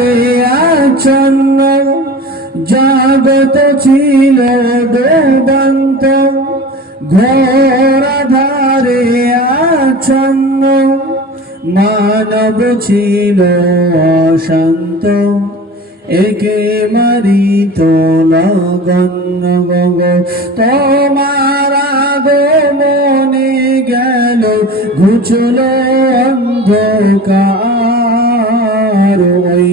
আচ্ছন্ন জগৎ ছিল ডোবান্ত, ঘোর আধারে আচ্ছন্ন মানব ছিল অশান্ত, একে মারিত লগন্য গগ। তোমার আগমনে গেল ঘুচল অন্ধকার, ওই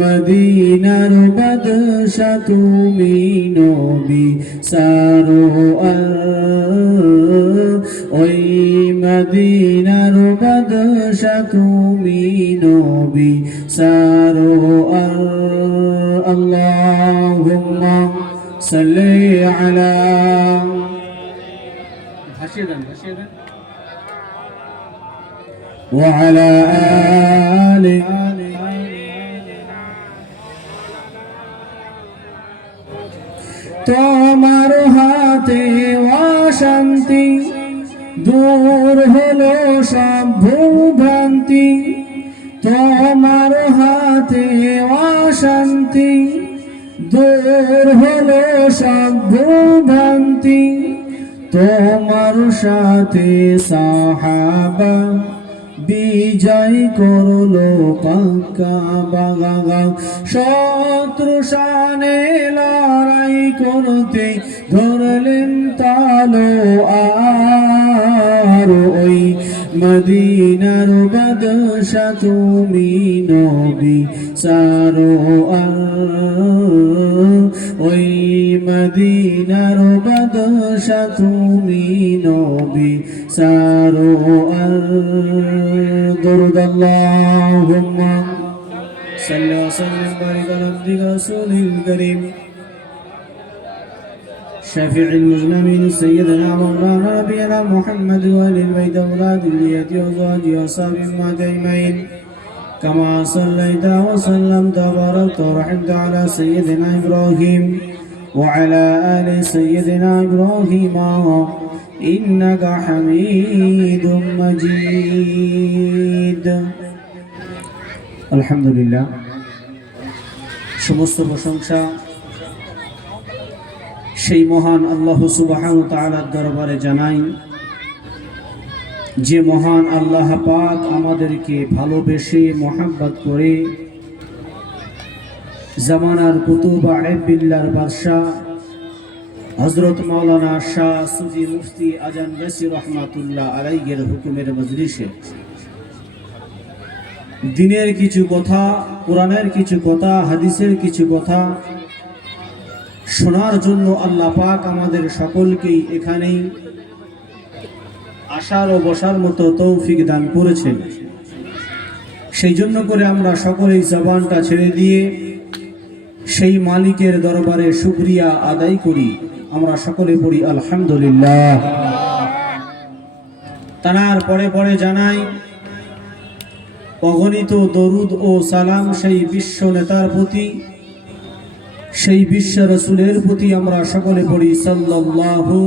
মদিনার বাদশা তুমি নবী সারোয়ার, ওই মদিনার বাদশা তুমি নবী সারোয়ার। আল্লাহুম্মা সাল্লি আলা ওয়া আলা আলি। তোমার হাতে অশান্তি, দূর হলো সব ভ্রান্তি। তোমার হাতে অশান্তি, দূর হলো সব ভ্রান্তি। তোমার সাথে সাহাবা বিজয় করলো পাক্কা বাগা। শত্রু সানে লড়াই করতে ধরলেন তলোয়ার, ওই মদিনার বাদশা তুমি নবী সারোয়ার, ওই মদিনার বাদশা তুমি নবী সারোয়ার। দরুদ আল্লাহুম্মা সাল্লি ওয়া সাল্লিম বারিক আলা আবদিকা রাসূলিল কারীম شفيع المذنبين سيدنا مولانا نبينا محمد وآل البيت أولاد البيت وأزواجه وأصحابه أجمعين، كما صليت وسلمت وباركت ورحمت على سيدنا إبراهيم وعلى آل سيدنا إبراهيم إنك حميد مجيد। الحمد لله সমস্ত প্রশংসা সেই মহান আল্লাহ সুবহানাহু ওয়া তাআলার দরবারে জানাই, যে মহান আল্লাহ পাক আমাদেরকে ভালোবেসে মোহাব্বত করে জামানার কুতুব আরিফ বিল্লাহর বাদশাহ হযরত মাওলানা শাহ সুফি মুফতি আজান গাছি রহমাতুল্লাহ আলাইহির হুকুমের মজলিসে দিনের কিছু কথা, কোরআনের কিছু কথা, হাদিসের কিছু কথা শোনার জন্য আল্লাহ পাক আমাদের সকলকেই এখানেই আসার ও বসার মতো তৌফিক দান করেছেন। সেই জন্য করে আমরা সকলেই জবানটা ছেড়ে দিয়ে সেই মালিকের দরবারে শুকরিয়া আদায় করি। আমরা সকলে পড়ি আলহামদুলিল্লাহ। তার পরে পরে জানাই অগণিত দরুদ ও সালাম সেই বিশ্ব নেতার প্রতি, সেই বিশ্ব রাসূলের প্রতি আমরা সকলে পড়ি সাল্লাল্লাহু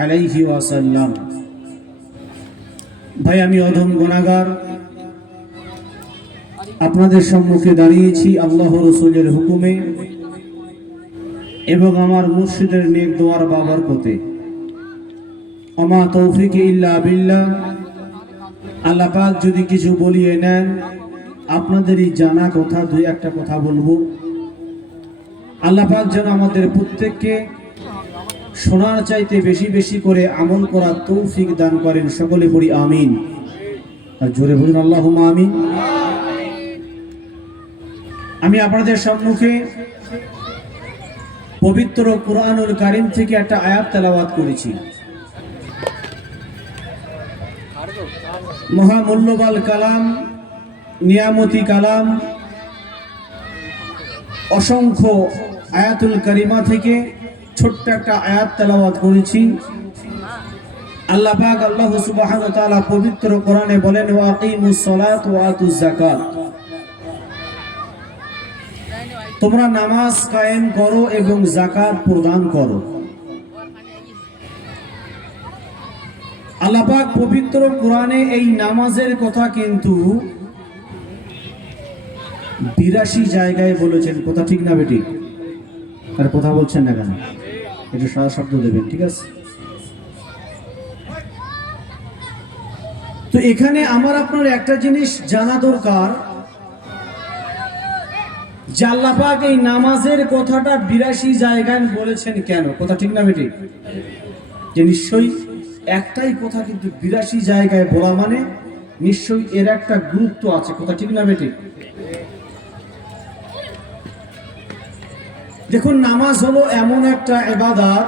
আলাইহি ওয়াসাল্লাম। ভাই, আমি অধম গুনাহগার আপনাদের সম্মুখে দাঁড়িয়েছি আল্লাহ রাসূলের হুকুমে এবং আমার মুর্শিদের নেক দোয়ার বাবার পথে। আমা তৌফিক ইল্লা বিল্লাহ। আল্লাহ পাক যদি কিছু বলিয়ে নেন, আপনাদেরই জানা কথা দুই একটা কথা বলবো। আল্লাহ পাক যেন আমাদের প্রত্যেককে শোনার চাইতে বেশি বেশি করে আমল করার তৌফিক দান করেন। সকলে পড়ি আমিন। আর জোরে বলুন আল্লাহুম্মা আমিন। আমি আপনাদের সম্মুখে পবিত্র কুরআনুল কারীম থেকে একটা আয়াত তেলাওয়াত করেছি। মহামূল্যবান কালাম, নিয়ামতি কালাম, অসংখ্য আয়াতুল কারিমা থেকে ছোট্ট একটা আয়াত তেলাওয়াত করেছি। আল্লাহ পাক আল্লাহ সুবহানাহু ওয়া তাআলা পবিত্র কোরআনে বলেন, ওয়া আকিমুস সালাত ওয়া আতুজ যাকাত, তোমরা নামাজ কায়েম করো এবং যাকাত প্রদান করো। আল্লাহ পাক পবিত্র কোরআনে এই নামাজের কথা কিন্তু 82 জায়গায় বলেছেন, কথা ঠিক না বেটি? আর কথা বলছেন না কেন? একটু সাদা শব্দ দেবেন, ঠিক আছে? তো এখানে আমার আপনার একটা জিনিস জানা দরকার যে আল্লাহ পাক এই নামাজের কথাটা 82 জায়গায় বলেছেন কেন? কথা ঠিক না বেটি? যে নিশ্চয়ই একটাই কথা, কিন্তু 82 জায়গায় বলা মানে নিশ্চয়ই এর একটা গুরুত্ব আছে, কথা ঠিক না বেটি? দেখুন, নামাজ হলো এমন একটা ইবাদত,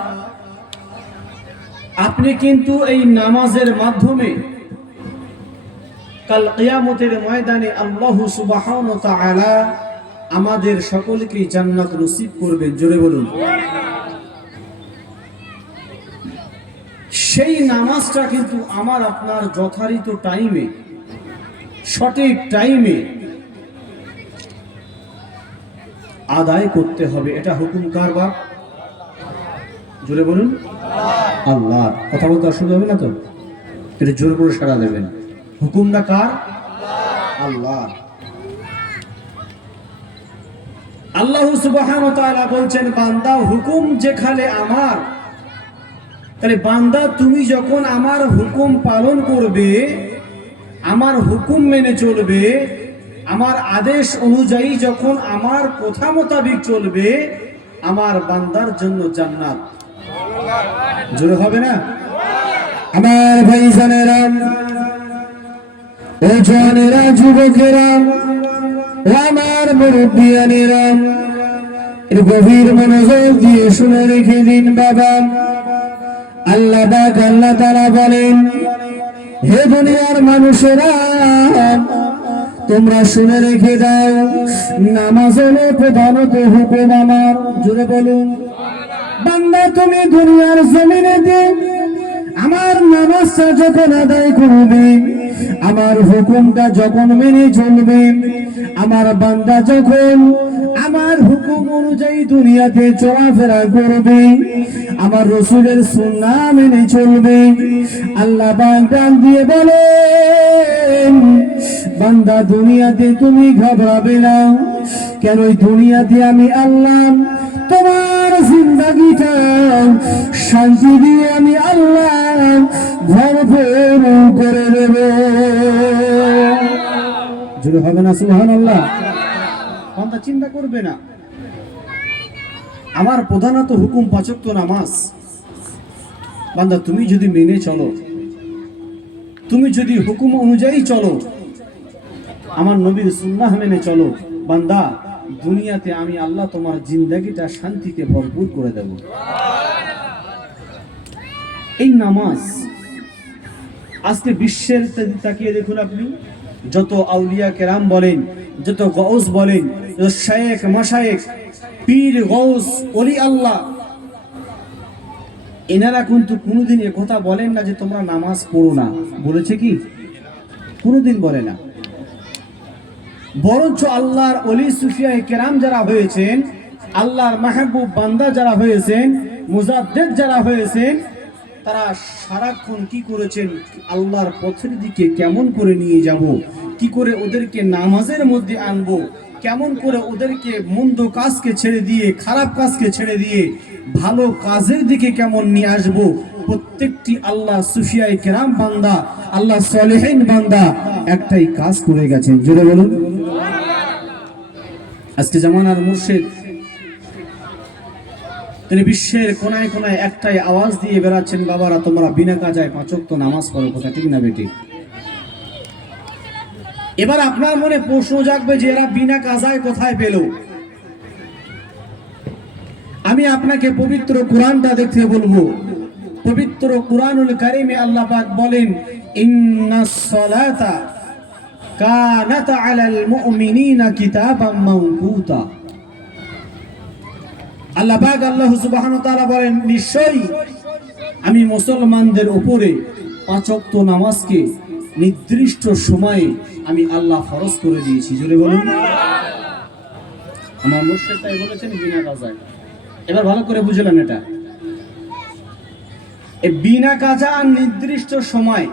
আপনি কিন্তু এই নামাজের মাধ্যমে কাল কিয়ামতের ময়দানে আল্লাহ সুবহানাহু ওয়া তাআলা আমাদের সকলকে জান্নাত নসিব করবেন। জোরে বলুন। সেই নামাজটা কিন্তু আমার আপনার যথারীত টাইমে, সঠিক টাইমে আদায় করতে হবে। এটা হুকুম কার বাপ? জোরে বলুন। আল্লাহ। কথা বলতে অসুবিধা হবে না তো? এটা জোরে করে সাড়া দেবেন। হুকুমটা কার? আল্লাহ। আল্লাহ সুবহানাহু ওয়া তাআলা বলছেন, বান্দা হুকুম যেখানে আমার, তাহলে বান্দা তুমি যখন আমার হুকুম পালন করবে, আমার হুকুম মেনে চলবে, আমার আদেশ অনুযায়ী যখন আমার কথা মোতাবেক চলবে, আমার বান্দার জন্য জান্নাত। জোরে হবে না? আমার ভাইজানেরা, ও জওয়ানেরা, যুবকেরা, ও আমার মুরব্বিয়ানেরা, এর গভীর মনোযোগ দিয়ে শুনে রেখে দিন বাবা। আল্লাহ তাআলা বলেন, হে দুনিয়ার মানুষেরা, তোমরা শুনে রেখে দাও, নামাজ হলো প্রধানত হুকুম আমার। জোরে বলুন। বান্দা তুমি দুনিয়ার জমিনে আমার নামাজটা যখন আদায় করবে, আমার হুকুমটা যখন মেনে চলবে, আমার বান্দা যখন আমার হুকুম অনুযায়ী দুনিয়াতে চলাফেরা করবে, আমার রাসূলের সুন্নাহ মেনে চলবে, আল্লাহ ডাক দিয়ে বলেন, বান্দা দুনিয়াতে তুমি ঘাবড়াবে না। কেন? দুনিয়াতে আমি আল্লাহ তোমার জিন্দেগিটা শান্তি দিয়ে আমি আল্লাহ ভরপুর করে দেব। জোরে হবে না সুবহানাল্লাহ? বান্দা চিন্তা করবে না। আমার প্রধানত হুকুম 5 ওয়াক্ত নামাজ। বান্দা তুমি যদি মেনে চলো, তুমি যদি হুকুম অনুযায়ী চলো, আমার নবীর সুন্নাহ মেনে চলো, বান্দা দুনিয়াতে আমি আল্লাহ তোমার জিন্দেগিটা শান্তিতে ভরপুর করে দেব। এই নামাজ আজকে বিশ্বের তাকিয়ে দেখুন আপনি, যত আউলিয়া কেরাম বলেন, যত গৌস বলেন, যত শায়েখ মাশায়েখ, পীর গৌস ওলি আল্লাহ, এনারা কিন্তু কোনোদিন একথা বলেন না যে তোমরা নামাজ পড়ো না। বলেছে কি? কোনোদিন বলে না। বরঞ্চ আল্লাহর ওলি সুফিয়ায়ে কেরাম যারা হয়েছেন, আল্লাহর মাহবুব বান্দা যারা হয়েছেন, মুজাদ্দিদ যারা হয়েছেন, তারা সারাক্ষণ কি করেছেন? আল্লাহর পথের দিকে কেমন করে নিয়ে যাব, কি করে ওদেরকে নামাজের মধ্যে আনবো, কেমন করে ওদেরকে মন্দ কাজকে ছেড়ে দিয়ে, খারাপ কাজকে ছেড়ে দিয়ে ভালো কাজের দিকে কেমন নিয়ে আসবো, প্রত্যেকটি আল্লাহ সুফিয়ায়ে কেরাম বান্দা, আল্লাহ সালেহিন বান্দা একটাই কাজ করে গেছেন। জোরে বলুন। আজকে জামানার মুর্শিদ তিনি বিশ্বের কোনায় কোনায় একটাই আওয়াজ দিয়ে বেড়াচ্ছেন, বাবারা তোমরা বিনা কাজায় 5 ওয়াক্ত নামাজ পড়ো। কথা ঠিক না বেটি? এবার আপনার মনে প্রশ্ন জাগবে যে এরা বিনা কাজায় কোথায় পেল? আমি আপনাকে পবিত্র কোরআনটা দেখতে বলবো। পবিত্র কোরআনুল কারীমে আল্লাহ পাক বলেন, ইন্নাস সালাতা কানাত আলাল মুমিনিনা কিতাবাম মাওকুতা। আল্লাহ পাক আল্লাহ সুবহানাহু ওয়া তাআলা বলেন, নিশ্চয়ই আমি মুসলমানদের উপরে 5 ওয়াক্ত নামাজকে নির্দিষ্ট সময়ে আমি আল্লাহ ফরজ করে দিয়েছি। জোরে বলুন। আমার মুর্শিদ তাই বলেছেন বিনা কাজায়। এবার ভালো করে বুঝলেন এটা। এই বিনা কাজা নির্দিষ্ট সময়,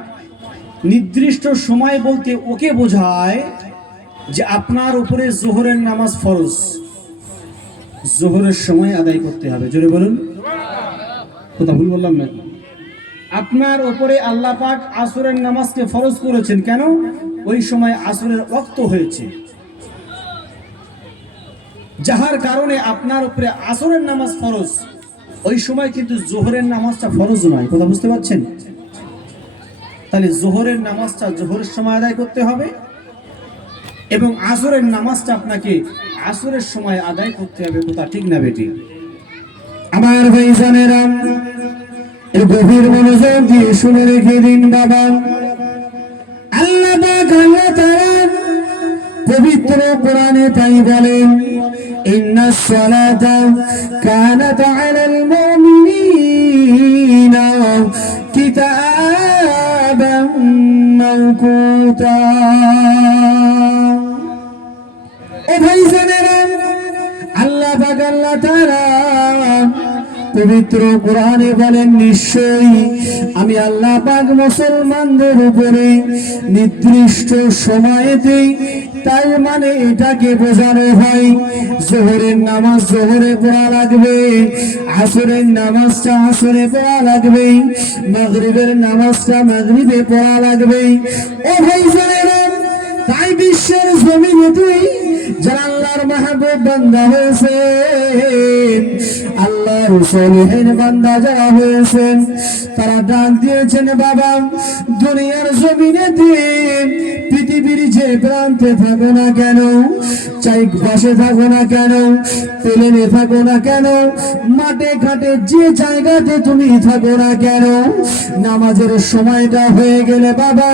নির্দিষ্ট সময় বলতে ওকে বোঝায় যে আপনার উপরে জোহরের নামাজ ফরজ, জোহরের সময় আদায় করতে হবে। জোরে বলুন, কথা ভুল বললাম নাকি? আপনার উপরে আল্লাহ পাক আসরের নামাজকে ফরজ করেছেন। কেন? ওই সময় আসরের ওয়াক্ত হয়েছে, যাহার কারণে আপনার উপরে আসরের নামাজ ফরজ। ওই সময় কিন্তু জোহরের নামাজটা ফরজ নয়। কথা বুঝতে পারছেন? তাহলে জোহরের নামাজটা জোহরের সময় আদায় করতে হবে এবং আসরের নামাজটা আপনাকে আসরের সময় আদায় করতে হবে। কথা ঠিক না বেটি? আমার ভাইজানেরা, এর গভীর মনোযোগ দিয়ে শুনে রেখে দিন বাবা। আল্লাহ পাক আল্লাহ তাআলা পবিত্র কোরআনে তাই বলেন, ইন্নাস সালাতা কানাত আলাল মুমিনিনা কিতাবাম মাওকুতা। ও ভাইজানেরা, আল্লাহ পাক আল্লাহ তাআলা পবিত্র কোরআনে বলেন, নিশ্চয়ই আমি আল্লাহ পাক মুসলমানদের উপরে নির্দিষ্ট সময়েতে, তাই মানে এটাকে বোঝানো হয় জোহরের নামাজ জোহরে পড়া লাগবে, আসরের নামাজটা আসরে পড়া লাগবে, মাগরিবের নামাজটা মাগরিবে পড়া লাগবে। ও ভাইজানেরা, তাই বিশ্বের জমিনে তুই যারা আল্লাহর মাহবুব বান্দা হয়েছেন, আল্লাহর সলিহিন বান্দা যারা হয়েছেন, তারা ডাক দিয়েছেন, বাবা দুনিয়ার জমিনেতে পৃথিবীর যে প্রান্তে থাকো না কেন, চাই বাসে থাকো না কেন, প্লেনে থাকো না কেন, মাঠে ঘাটে যে জায়গাতে তুমি থাকো না কেন, নামাজের সময়টা হয়ে গেলে বাবা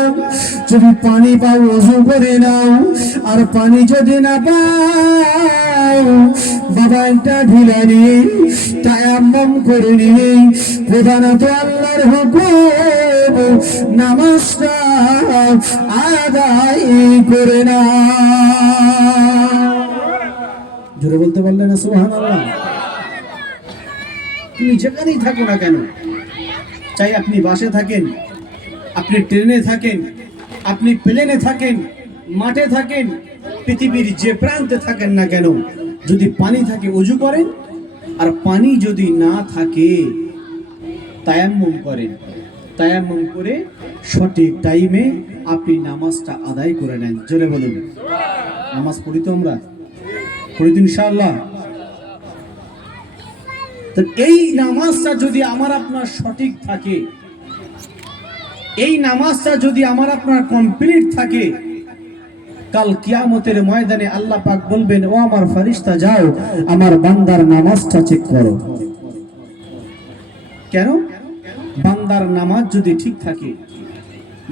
যদি পানি পাও ওযু করে নাও, আর পানি যদি না পাও বাবা একটা ঢিলা নিয়ে তায়াম্মুম করে নিয়ে প্রধানত আল্লাহর হুকুম নামাজটা আদায় করে না। জোরে বলতে পারলেন না সুবহানাল্লাহ? তুমি যেখানেই থাকো না কেন, চাই আপনি বাসে থাকেন, আপনি ট্রেনে থাকেন, আপনি প্লেনে থাকেন, মাঠে থাকেন, পৃথিবীর যে প্রান্তে থাকেন না কেন, যদি পানি থাকে ওযু করেন, আর পানি যদি না থাকে তায়াম্মুম করেন। তায়াম্মুম করে সঠিক টাইমে আপনি নামাজটা আদায় করে নেন। জোরে বলুন, নামাজ পড়ি তো আমরা, পড়ি তো ইনশাআল্লাহ। তো এই নামাজটা যদি আমার আপনার সঠিক থাকে, এই নামাজটা যদি আমার আপনার কমপ্লিট থাকে, কাল কিয়ামতের ময়দানে আল্লাহ পাক বলবেন, ও আমার ফেরেশতা যাও আমার বান্দার নামাজটা চেক করো। কেন? বান্দার নামাজ যদি ঠিক থাকে,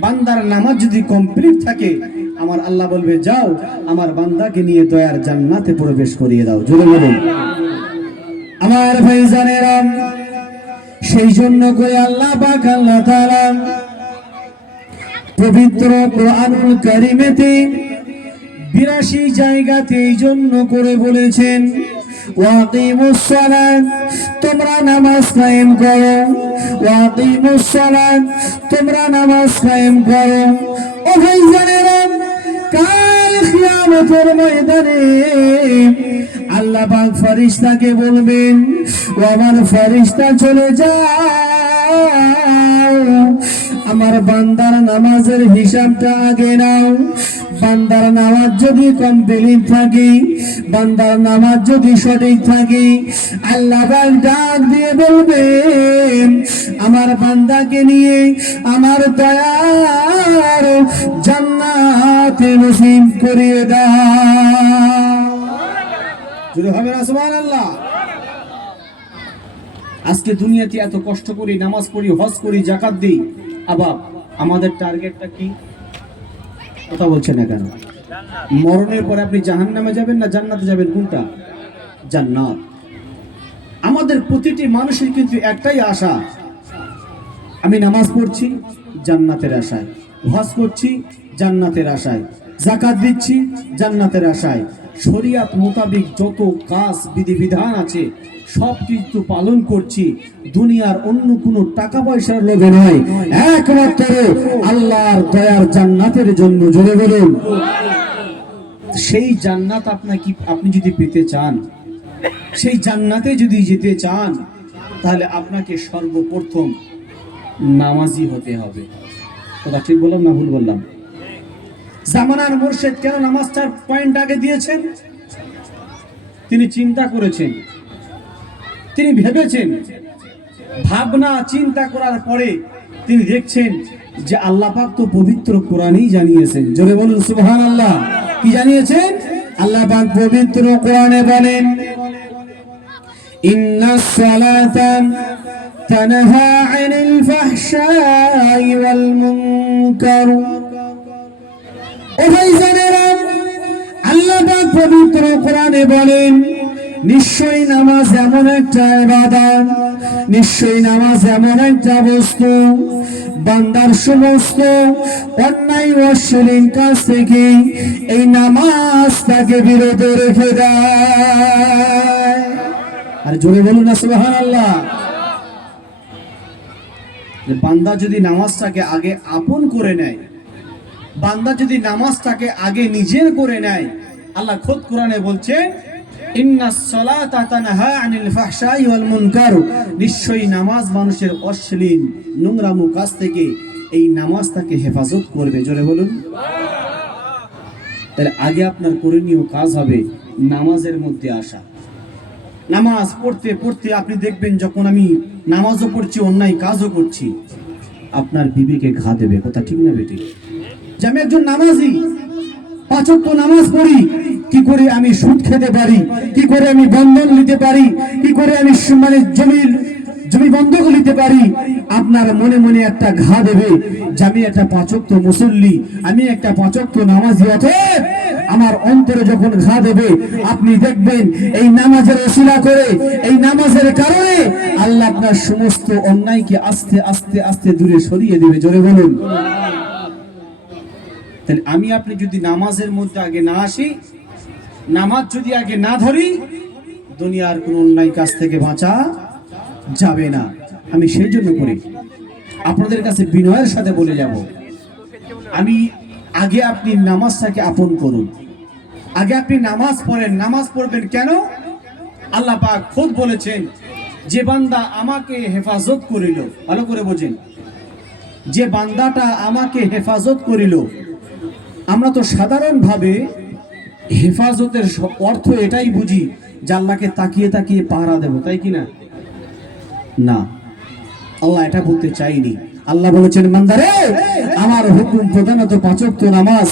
বান্দার নামাজ যদি কমপ্লিট থাকে, আমার আল্লাহ বলবে যাও আমার বান্দাকে নিয়ে দয়ার জান্নাতে প্রবেশ করিয়ে দাও। জোরে বলুন আমার ভাইজানেরা, সেই জন্য করে আল্লাহ পাক আল্লাহ তাআলা পবিত্র কোরআনুল কারীমেতে ৮২ জায়গাতে এই জন্য করে বলেছেন, ওয়াকিমুস সালাত, তোমরা নামাজ কায়েম করো, ওয়াকিমুস সালাত, তোমরা নামাজ কায়েম করো। ও ভাইজানেরা, কাল কিয়ামতের ময়দানে আল্লাহ পাক ফেরেশতাকে বলবেন, ও আমার ফেরেশতা চলে যাও, আমার বান্দার নামাজের হিসাবটা আগে নাও। বান্দার নামাজ যদি কমপ্লিট থাকে, বান্দার নামাজ যদি সঠিক থাকে, আল্লাহ পাক ডাক দিয়ে বলবেন, আমার বান্দাকে নিয়ে আমার দয়ার জান্নাতে নসিব করিয়ে দাও। যদি হবে না সুবহানাল্লাহ? আজকে দুনিয়াতে এত কষ্ট করি, নামাজ পড়ি, হজ করি, যাকাত দিই, আবার আমাদের টার্গেটটা কি? কথা বলছেন না কেন? মরণের পরে আপনি জাহান্নামে যাবেন না জান্নাতে যাবেন? কোনটা? জান্নাত। আমাদের প্রতিটি মানুষের কিন্তু একটাই আশা, আমি নামাজ পড়ছি জান্নাতের আশায়, হজ করছি জান্নাতের আশায়, যাকাত দিচ্ছি জান্নাতের আশায়, শরিয়াত মোতাবেক যত কাজ বিধিবিধান আছে সব কিছু পালন করছি, দুনিয়ার অন্য কোনো টাকা পয়সার লোভে নয়, একমাত্র আল্লাহর দয়ার জান্নাতের জন্য। জোরে বলুন। সেই জান্নাত আপনি যদি পেতে চান, সেই জান্নাতে যদি যেতে চান, তাহলে আপনাকে সর্বপ্রথম নামাজি হতে হবে। কথা ঠিক বললাম না ভুল বললাম? জামানার মুর্শিদ কেন নামাজটার পয়েন্ট আগে দিয়েছেন? তিনি চিন্তা করেছেন, তিনি ভেবেছেন, ভাবনা চিন্তা করার পরে তিনি দেখছেন যে আল্লাহ পাক তো পবিত্র কোরআনেই জানিয়েছেন। জোরে বলুন সুবহানাল্লাহ। কি জানিয়েছেন? আল্লাহ পাক পবিত্র কোরআনে বলেন, ইন্নাস সালাতা তানহা আনিল ফাহশাই ওয়াল মুনকার। ও ভাইজানেরা, আল্লাহ পাক পবিত্র কোরআনে বলেন, নিশ্চয়ই নামাজ এমন একটা ইবাদত, নিশ্চয়ই নামাজ এমন একটা বস্তু, বান্দার সমস্ত অন্যায় অশ্লীল কাজ থেকে এই নামাজ তাকে বিরত রেখে দেয়। আর জোরে বলুন না সুবহানাল্লাহ। বান্দা যদি নামাজটাকে আগে আপন করে নেয়, বান্দা যদি নামাজটাকে আগে নিজের করে নেয়, আল্লাহ খোদ কোরআনে বলছে, ইন্নাস সালাতা তানহা আনিল ফাহশাই ওয়াল মুনকার। নিশ্চয়ই নামাজ মানুষের অশ্লীল নোংরামো কাজ থেকে এই নামাজ তাকে হেফাজত করবে। জোরে বলুন। তাহলে আগে আপনার করণীয় কাজ হবে নামাজের মধ্যে আসা। নামাজ পড়তে পড়তে আপনি দেখবেন, যখন আমি নামাজও পড়ছি অন্যায় কাজও করছি, আপনার বিবেকে ঘা দেবে। কথা ঠিক না বেটি? যে আমি একজন নামাজি, 5 ওয়াক্ত নামাজ পড়ি, কি করে আমি সুদ খেতে পারি, কি করে আমি বন্ধন নিতে পারি, কি করে আমি জমি বন্ধক নিতে পারি, আপনার মনে মনে একটা ঘা দেবে যে আমি একটা 5 ওয়াক্ত মুসল্লি, আমি একটা 5 ওয়াক্ত নামাজি। অতএব আমার অন্তরে যখন ঘা দেবে, আপনি দেখবেন এই নামাজের ওসিলা করে, এই নামাজের কারণে আল্লাহ আপনার সমস্ত অন্যায়কে আস্তে আস্তে আস্তে দূরে সরিয়ে দেবে। জোরে বলুন। তাহলে আমি আপনি যদি নামাজের মধ্যে আগে না আসি, নামাজ যদি আগে না ধরি, দুনিয়ার কোন অন্যায় কাজ থেকে বাঁচা যাবে না। আমি সেই জন্য করি আপনাদের কাছে বিনয়ের সাথে বলে যাব, আমি আগে আপনি নামাজটাকে আপন করুন। আগে আপনি নামাজ পড়েন। নামাজ পড়বেন কেন? আল্লাহ পাক খুদ বলেছেন, যে বান্দা আমাকে হেফাজত করিল, ভালো করে বোঝেন, যে বান্দাটা আমাকে হেফাজত করিল। আমরা তো সাধারণভাবে হেফাজতের অর্থ এটাই বুঝি যে আল্লাহকে তাকিয়ে তাকিয়ে পাহারা দেব, তাই কি না? না, আল্লাহ এটা বলতে চাইনি। আল্লাহ বলেছেন, বান্দারে আমার হুকুম প্রধানত 5 ওয়াক্ত নামাজ,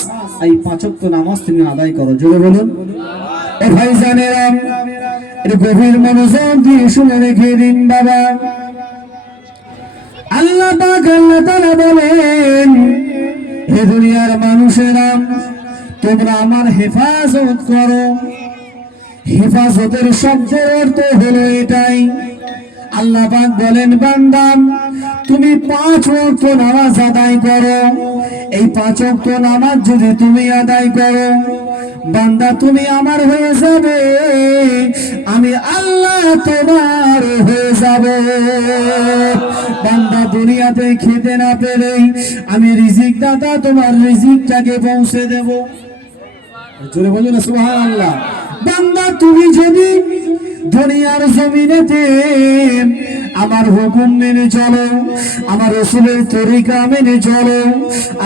এই 5 ওয়াক্ত নামাজ তুমি আদায় করো। জোরে বলুন। ও ভাইজানেরা, এটা গভীর মনোযোগ দিয়ে শুনে রেখে দিন বাবা। আল্লাহ পাক আল্লাহ তাআলা বলেন, হে দুনিয়ার মানুষেরা, তোমরা আমার হেফাজত করো। হেফাজতের শব্দের অর্থ হলো এটাই। আল্লাহ পাক বলেন, বান্দা তুমি 5 ওয়াক্ত নামাজ আদায় করো। এই 5 ওয়াক্ত নামাজ যদি তুমি আদায় করো, বান্দা তুমি আমার হয়ে যাবে, আমি আল্লাহ তোমার হয়ে যাব। বান্দা দুনিয়াতে খেতে না পেলেই আমি রিজিক দাতা তোমার রিজিকটাকে পৌঁছে দেব। জোরে বলুন না সুবহানাল্লাহ। বান্দা তুমি যদি দুনিয়ার জমিনেতে আমার হুকুম মেনে চলো, আমার রাসূলের তরিকা মেনে চলো,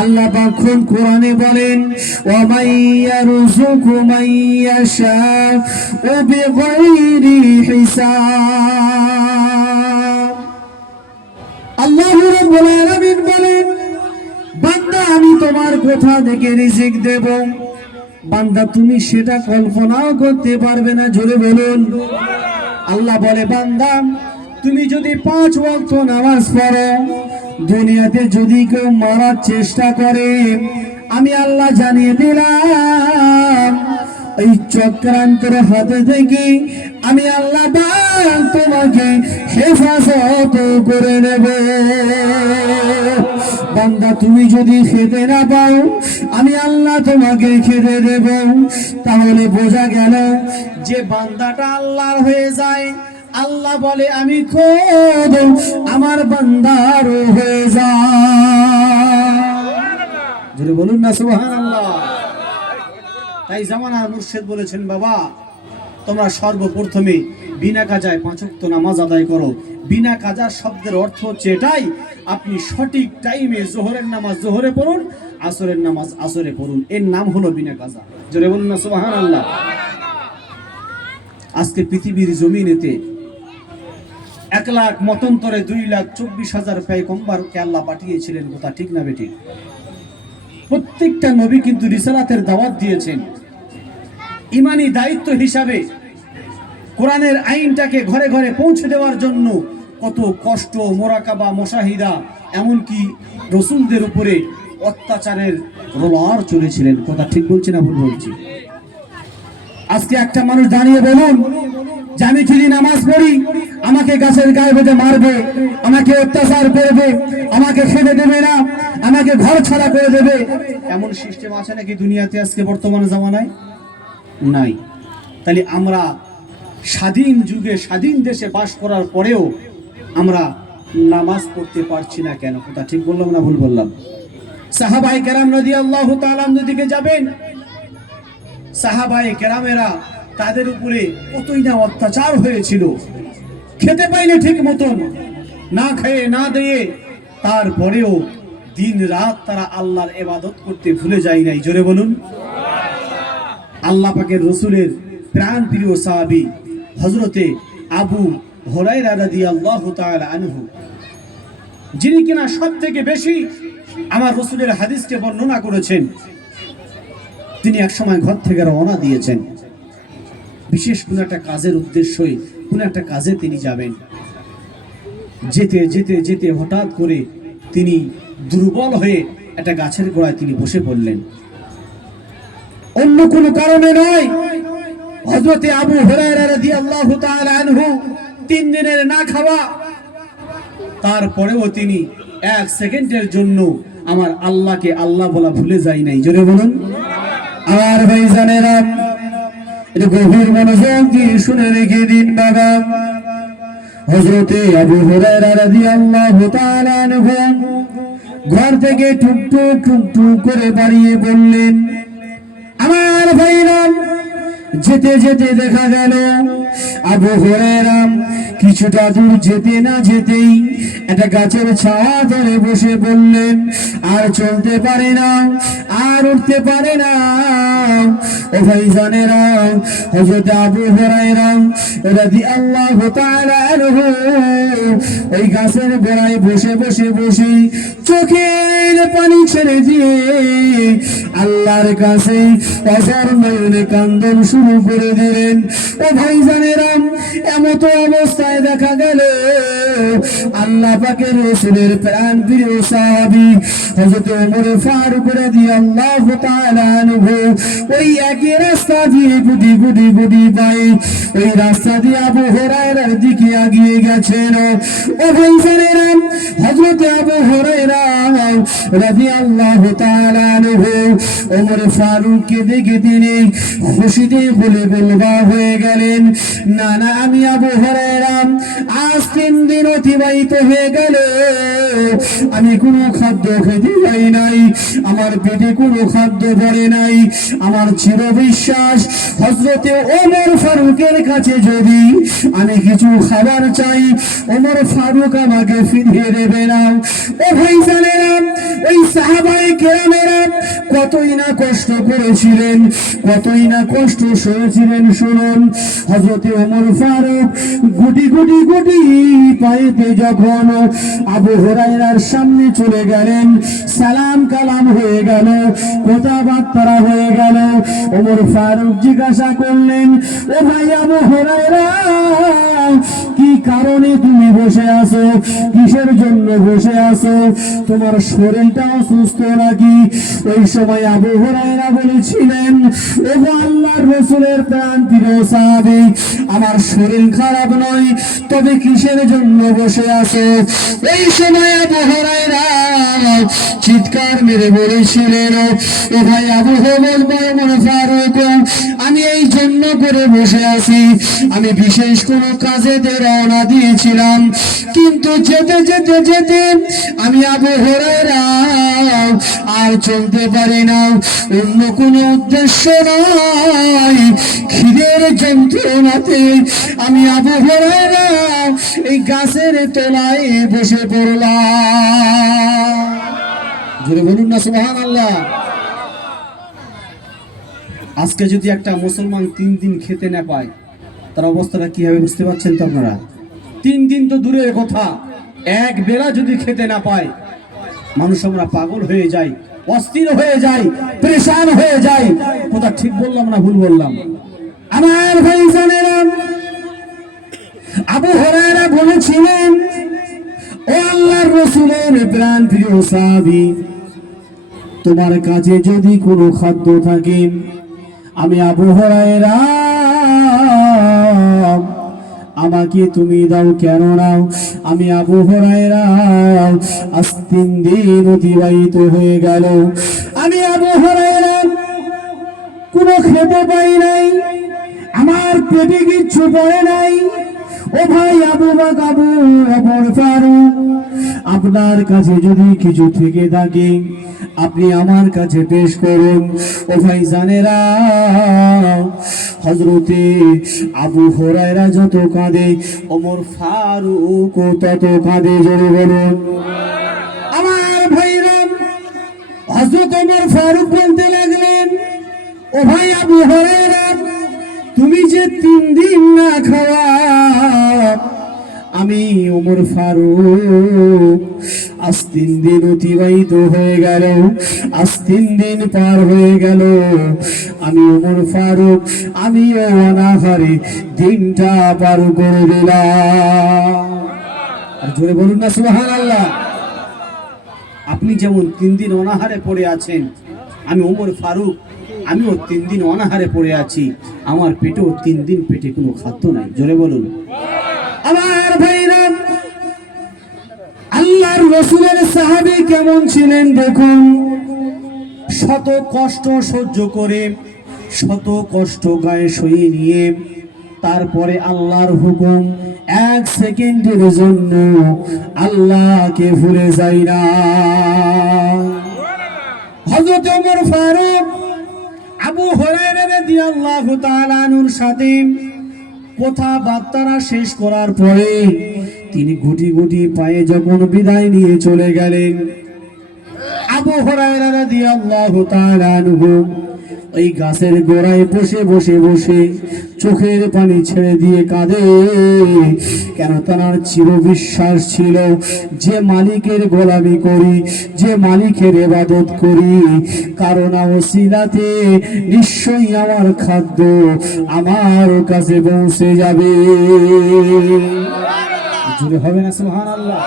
আল্লাহ পাক কোরআনে বলেন, ওয়া মাইয়ারযুকু মাইয়াশাউ বিগাইরি হিসাব। আল্লাহু রাব্বুল আলামিন বলেন, বান্দা আমি তোমার কোথা থেকে রিজিক দেব, বান্দা তুমি সেটা কল্পনাও করতে পারবে না। জোরে বলুন। আল্লাহ বলে, বান্দা তুমি যদি 5 ওয়াক্ত নামাজ পড়ো, দুনিয়াতে যদি কেউ মারার চেষ্টা করে, আমি আল্লাহ জানিয়ে দিলাম এই চক্রান্তের হাতে থেকে আমি আল্লাহ তোমাকে হেফাজত করে নেব। বান্দা তুমি যদি খেতে না পাও, আমি আল্লাহ তোমাকে খেতে দেব। তাহলে বোঝা গেল যে বান্দাটা আল্লাহর হয়ে যায়, আল্লাহ বলে আমি খোদ আমার বান্দার হয়ে যায়। যদি বলুন না সুবহানাল্লাহ। তাই জামানার মুর্শিদ বলেছেন, বাবা তোমরা সর্বপ্রথমে বিনা কাজায় 5 ওয়াক্ত নামাজ আদায় করো। বিনা কাজা শব্দের অর্থ হচ্ছে এটাই, আপনি সঠিক টাইমে জোহরের নামাজ জোহরে পড়ুন, আসরের নামাজ আসরে পড়ুন, এর নাম হলো বিনা কাজা। জোরে বলুন না সুবহানাল্লাহ। আজকে পৃথিবীর জমিনেতে 1 লাখ মতন্তরে 2,24,000 পয়গম্বরকে আল্লাহ পাঠিয়েছিলেন, কথা ঠিক না বেঠিক? প্রত্যেকটা নবী কিন্তু রিসালাতের দাওয়াত দিয়েছেন। ইমানি দায়িত্ব হিসাবে কোরআনের আইনটাকে ঘরে ঘরে পৌঁছে দেওয়ার জন্য কত কষ্ট, মোরাকাবা, মুশাহিদা, এমনকি রসুলদের উপরে অত্যাচারের রোলার চলেছিলেন, কথা ঠিক বলছি না ভুল বলছি? আজকে একটা মানুষ দাঁড়িয়ে বলুন যে আমি যদি নামাজ পড়ি আমাকে গাছের গায়ে বেঁধে মারবে, আমাকে অত্যাচার করবে, আমাকে খেতে দেবে না, আমাকে ঘর ছাড়া করে দেবে, এমন সিস্টেম আছে নাকি দুনিয়াতে আজকে বর্তমান জামানায়? নাই। তাহলে আমরা স্বাধীন যুগে স্বাধীন দেশে বাস করার পরেও আমরা নামাজ পড়তে পারছি না কেন? কথা ঠিক বললাম না ভুল বললাম? সাহাবায়ে কেরাম রাদিয়াল্লাহু তাআলা আনহুর দিকে যাবেন, সাহাবায়ে কেরামেরা তাদের উপরে কতই না অত্যাচার হয়েছিল, খেতে পাইনি ঠিক মতন, না খেয়ে না দিয়ে, তারপরেও দিন রাত তারা আল্লাহর ইবাদত করতে ভুলে যায় নাই। জোরে বলুন। আল্লাহ পাকের রসুলের প্রাণ প্রিয় সাহাবী হযরতে আবু হুরায়রা রাদিয়াল্লাহু তাআলা আনহু, যিনি কিনা সবথেকে বেশি আমার রসুলের হাদিসকে বর্ণনা করেছেন, তিনি এক সময় ঘর থেকে রওনা দিয়েছেন, বিশেষ কোনো একটা কাজের উদ্দেশ্যে কোনো একটা কাজে তিনি যাবেন। যেতে যেতে যেতে হঠাৎ করে তিনি দুর্বল হয়ে একটা গাছের গোড়ায় তিনি বসে পড়লেন। অন্য কোনো কারণে নয়, হযরতে আবু হুরায়রা রাদিয়াল্লাহু তাআলা আনহু 3 দিনের না খাওয়া, তারপরেও তিনি 1 সেকেন্ডের জন্য আমার আল্লাহকে আল্লাহ বলা ভুলে যায় নাই। জোরে বলুন। আর ভাইজানেরা, এটা গভীর মনোযোগ দিয়ে শুনে রেখে দিন বাবা। হযরতে আবু হুরায়রা রাদিয়াল্লাহু তাআলা আনহু ঘর থেকে টুকটুক টুকটুক করে বাড়িয়ে বললেন, আমার ভাইরা, যেতে যেতে দেখা গেল আবু হুরায়রা কিছুটা দূর যেতে না যেতেই একটা গাছের ছায়া ধরে বসে বললেন, আর চলতে পারে না, আর উঠতে পারে না। ও ভাইজানেরা, হযরত আবু হুরায়রা রাদিয়াল্লাহু তাআলা আনহু ওই গাছের গোড়ায় বসে বসে বসে চোখের পানি ছেড়ে দিয়ে আল্লাহর কাছে অঝর নয়নে কান্দন শুরু করে দিলেন। ও ভাইজানেরা, এমত অবস্থায় দেখা গেল আল্লাহ পাকের রাসূলের প্রাণ প্রিয় সাহাবী হযরত ওমর ফারুক রাদিয়াল্লাহু তাআলা আনহু ওই একই রাস্তা দিয়ে গুটি গুটি গুটি পায়ে ওই রাস্তা দিয়ে আবু হুরায়রার দিকে এগিয়ে গেছেন। ও ভাইজানেরা, হযরত আবু হুরায়রা রাদিয়াল্লাহু তাআলা আনহু ওমর ফারুককে দেখে তিনি খুশিতে বলে বলবা হয়ে গেলেন, না না, আমি আবু হুরায়রা আজ 3 দিন অতিবাহিত হয়ে গেল, আমি কোনো খাদ্য খেতে পাই নাই, আমার পেটে কোনো খাদ্য ধরে নাই। আমার চির বিশ্বাস, হযরতে ওমর ফারুকের কাছে যদি আমি কিছু খাবার চাই, ওমর ফারুক আমাকে ফিরিয়ে দেবে না। ও ভাইজানেরা, ওই সাহাবায়ে কেরামেরা কতই না কষ্ট করেছিলেন, কতই না কষ্ট সয়েছিলেন। শুনুন, হযরতে ওমর ফারুক গুটি গুটি গুটি পায়েতে যখন আবু হুরায়রার সামনে চলে গেলেন, সালাম কালাম হয়ে গেল, কথাবার্তা হয়ে গেল। ওমর ফারুক জিজ্ঞাসা করলেন, ও ভাই আবু হুরায়রা, কি কারণে তুমি বসে আছো? কিসের জন্য বসে আছো? তোমার শরীরটা অসুস্থ নাকি? ওই সময় আবু হুরায়রা বলেছিলেন, ও আল্লাহর রাসূলের প্রাণ প্রিয় সাহাবী, আমার শরীর খারাপ নয়, তবে কিসের জন্য বসে আছো? এই সময় আবু হুরায়রা চিৎকার মেরে বলেছিলেন, ও ভাই আবু হুরায়রা, ওমর ফারুক, আমি এই জন্য করে বসে আছি, আমি বিশেষ কোনো কাজেতে রওনা দিয়েছিলাম, কিন্তু যেতে যেতে যেতে আমি আবু হুরায়রা আর চলতে পারি না, অন্য কোনো উদ্দেশ্য নয়, খিদের যন্ত্রণাতে আমি আবু হুরায়রা এই গাছের তলায় বসে পড়লাম। জোরে বলুন না সুবহানাল্লাহ। আজকে যদি একটা মুসলমান 3 দিন খেতে না পায়, তার অবস্থাটা কি হবে বুঝতে পারছেন তো আপনারা? 3 দিন তো দূরের কথা, এক বেলা যদি খেতে না পায়, মানুষ আমরা পাগল হয়ে যাই, অস্থির হয়ে যাই, পরেশান হয়ে যাই। কথা ঠিক বললাম না ভুল বললাম? আমার ভাইজানেরা, আবু হুরায়রা বলেছিলেন, ও আল্লাহর রাসূলের প্রাণ প্রিয় সাহাবী, তোমার কাছে যদি কোনো খাদ্য থাকে, আমি আবু হুরায়রা, আমাকে তুমি দাও। কেন নাও? আমি আবু হুরায়রা আজ 3 দিন অতিবাহিত হয়ে গেল, আমি আবু হুরায়রা কোনো খেতে পাই নাই, আমার পেটে কিচ্ছু পড়ে নাই। ও ভাই আবু ওমর ফারুক, আপনার কাছে যদি কিছু থেকে থাকে আপনি আমার কাছে পেশ করুন। ও ভাই জানেরা, হযরতে আবু হুরায়রা যত কাঁদে, ওমর ফারুক তত কাঁদে। জোরে বলুন। আমার ভাইরা, হযরত ওমর ফারুক বলতে লাগলেন, ও ভাই আবু হুরায়রা, তুমি যে 3 দিন না খাওয়া, আমি ওমর ফারুক আজ 3 দিন অতিবাহিত হয়ে গেল, আজ 3 দিন পার হয়ে গেল, আমি ওমর ফারুক আমিও অনাহারে দিনটা পার করে দিলাম। আর জোরে বলুন না সুবহানাল্লাহ। আপনি যেমন 3 দিন অনাহারে পড়ে আছেন, আমি ওমর ফারুক আমিও 3 দিন অনাহারে পড়ে আছি, আমার পেটেও 3 দিন পেটে কোনো খাদ্য নাই। জোরে বলুন। আমার ভাইরা, আল্লাহর রাসূলের সাহাবী কেমন ছিলেন দেখুন। শত কষ্ট সহ্য করে, শত কষ্ট গায়ে সইয়ে নিয়ে, তারপরে আল্লাহর হুকুম, 1 সেকেন্ডের জন্য আল্লাহকে ভুলে যায় না। হযরত ওমর ফারুক আবু হুরায়রা রাদিয়াল্লাহু তাআলা আনহুর সাথে কথাবার্তা শেষ করার পরে তিনি গুটি গুটি পায়ে যখন বিদায় নিয়ে চলে গেলেন, আবু হুরায়রা রাদিয়াল্লাহু তাআলা আনহু ওই গাছের গোড়ায় বসে বসে বসে চোখের পানি ছেড়ে দিয়ে কাঁদে। কেন? তার চির বিশ্বাস ছিল, যে মালিকের গোলামি করি, যে মালিকের ইবাদত করি, কারণ ওসিলাতে নিশ্চয়ই আমার খাদ্য আমার কাছে পৌঁছে যাবে। জোরে হবে না সুবহানাল্লাহ?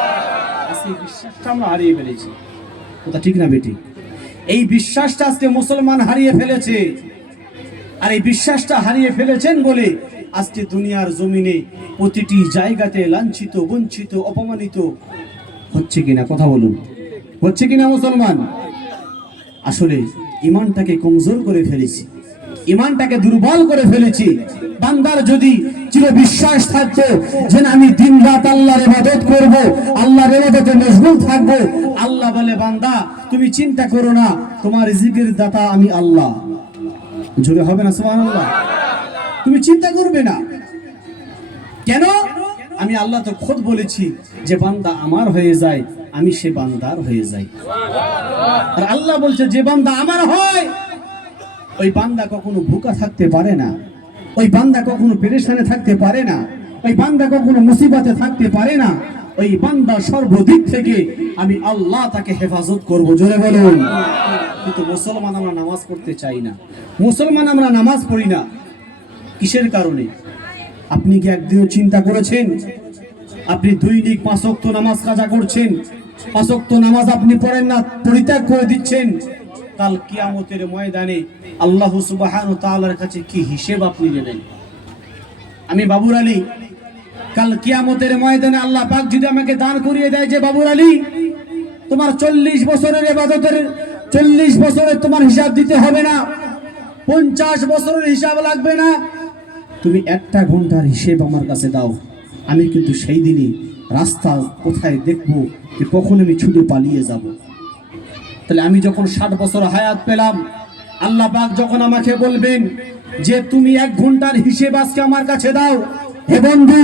আজকে এই বিশ্বাসটা আমরা হারিয়ে ফেলেছি। কথা ঠিক না বেটি? এই বিশ্বাসটা আজকে মুসলমান হারিয়ে ফেলেছে, আর এই বিশ্বাসটা হারিয়ে ফেলেছেন বলে আজকে দুনিয়ার জমিনে প্রতিটি জায়গাতে লাঞ্ছিত, বঞ্চিত, অপমানিত হচ্ছে কিনা? কথা বলুন, হচ্ছে কিনা মুসলমান? আসলে ঈমানটাকে কমজোর করে ফেলেছি, ঈমানটাকে দুর্বল করে ফেলেছি। বান্দার যদি চির বিশ্বাস থাকতো যে আমি দিন রাত আল্লাহর ইবাদত করব, আল্লাহর ইবাদতে মশগুল থাকব, আল্লাহ বলে বান্দা তুমি চিন্তা করো না, তোমার রিজিকের দাতা আমি আল্লাহ। জোরে হবে না সুবহানাল্লাহ? তুমি চিন্তা করবে না। কেন? আমি আল্লাহ তো খোদ বলেছি যে বান্দা আমার হয়ে যায়, আমি সে বান্দার হয়ে যাই। আর আল্লাহ বলছে যে বান্দা আমার হয়, ওই বান্দা কখনো ভুকা থাকতে পারে না, ওই বান্দা কখনো পেরেশানে থাকতে পারে না, ওই বান্দা কখনো মুসিবতে থাকতে পারে না। ওই বান্দা সর্বদিক থেকে আমি আল্লাহ তাকে হেফাজত করব। জোরে বলুন। কিন্তু মুসলমান আমরা নামাজ পড়তে চাই না, মুসলমান আমরা নামাজ পড়ি না। কিসের কারণে? আপনি কি একদিনও চিন্তা করেছেন? আপনি দৈনিক 5 ওয়াক্ত নামাজ কাজা করছেন, 5 ওয়াক্ত নামাজ আপনি পড়েন না, পরিত্যাগ করে দিচ্ছেন। কাল কিয়ামতের ময়দানে আল্লাহ সুবহানাহু ওয়া তাআলার কাছে কি হিসেব আপনি দেবেন? আমি বাবুর আলী, কাল কিয়ামতের ময়দানে আল্লাহ পাক যদি আমাকে দান করিয়ে দেয় যে বাবুর আলী তোমার 40 বছরের ইবাদতের 40 বছরের তোমার হিসাব দিতে হবে না, 50 বছরের হিসাব লাগবে না, তুমি 1টা ঘন্টার হিসেব আমার কাছে দাও, আমি কিন্তু সেই দিনই রাস্তা কোথায় দেখবো যে কখন আমি ছুটে পালিয়ে যাব। তাহলে আমি যখন 60 বছর হায়াত পেলাম, আল্লাহ পাক যখন আমাকে বলবেন যে তুমি 1 ঘন্টার হিসেব আজকে আমার কাছে দাও, হে বন্ধু,